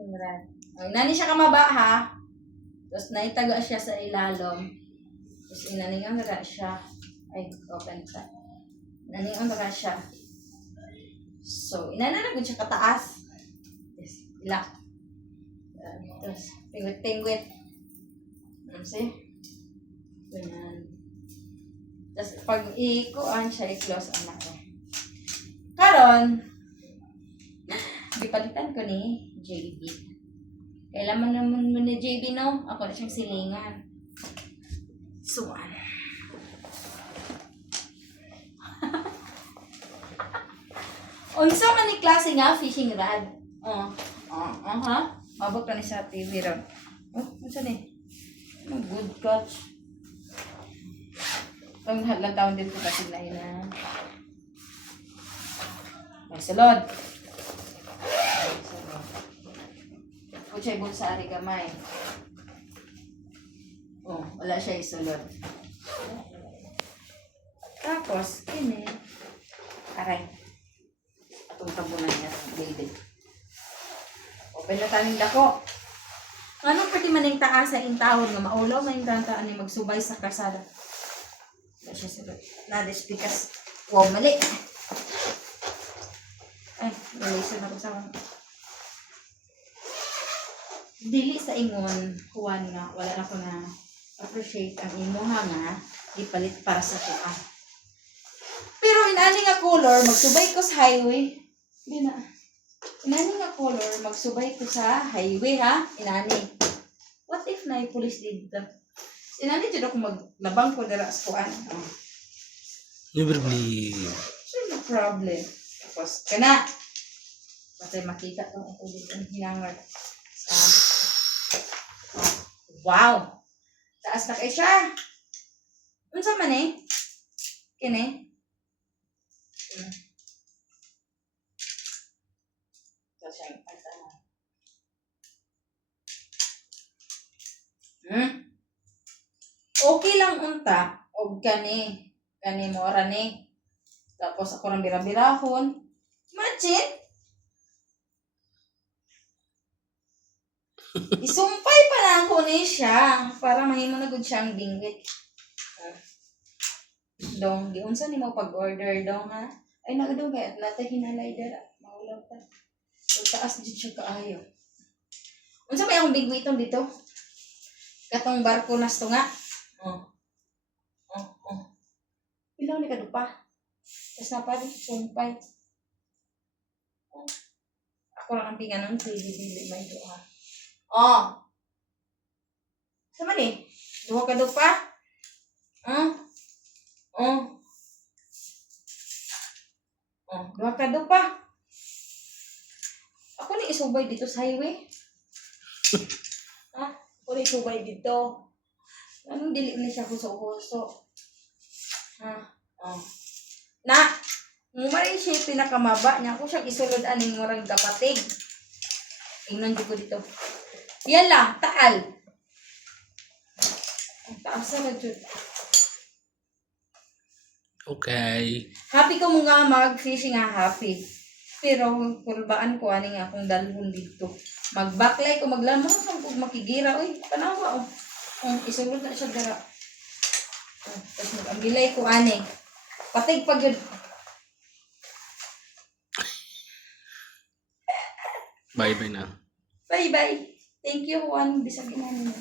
Conrad. Ay, nani siya kamaba ha. Tapos naitaga siya sa ilalom. Tapos inaningan na siya. Ay, open ta. Inaningan na siya. So, inananagod siya kataas. Yes, ilak. Tapos, pingwit-pingwit. See? Ganyan. Tapos, pag ikuan siya, i-close ang mata. Karon, dipalitan ko ni JB. Kailangan naman mo ni JB, no? Ako na siyang silingan. So, unsa man ni klase nga fishing rod? Ha? Mabot ka ni sa TV ron. Unsa ni? Good catch. Pang halang taon din ko kasi na yun na. May salod. Kuchay bulsa ari gamay. Wala siya isulod. Tapos, kini. Aray. Atong tabunan niya sa building. Open na taning dako. Anong pati maning taas sa intahon nga maulaw man yung tantaan ni magsubay sa kasada. Wala siya sa nades pikas. Wow, mali. Ay, relation ako sa mga. Dili sa ingon, Juan nga, wala na ko na appreciate ang imuha nga, ipalit para sa tuwa. Pero inani nga color, magsubay ko sa highway. Hindi na. Inani nga color, magsubay ko sa highway ha, inani. What if na yung police dito? Inani dyan ako maglabang ko dara sa kuan. Never believe. So, no problem. Tapos, kana. Patay makita ko ako dito ang hinangar. Wow! Taas na kayo siya. Unsa man eh? Kini? Okay lang unta. Og kani. Kani mo rani. Tapos ako nang birabirahon. Imagine! Isumpay pa lang ko ni siya para mahimo na gud siyang binggit. Dong, giunsa ni mo pag-order dong ha? Ay nagadong kay atlata hinalay dara. Maulaw ta. So taas jud siya kaayo. Unsa may akong bigwiton dito? Katong barko nas to nga. Ilaw ni kadupa. Tas na pa rin sumpay. Ako lang ang pinganon dili may do ha. Sama ni? Duha ka pa? Duha ka pa? Ako ni isubay dito sa highway. Ako ni isubay dito. Anong dili na siya huso-huso? Na! Mumari siya pinakamaba niya. Ako siya isulod aning murang kapatig. Tingnan ko dito. Yan lang, taal. Ang taas na dyan. Okay. Happy ko mga mag-fishing nga happy. Pero kulbaan ko ani nga akong dalhon dito. Mag-backlight ko maglamang kung makigira. Uy, panawa isulod na siya dara. Tapos mag-ambilay ko ani. Patig pag yun. Bye-bye na. Bye-bye. Thank you, Juan. Bisag ina niyo.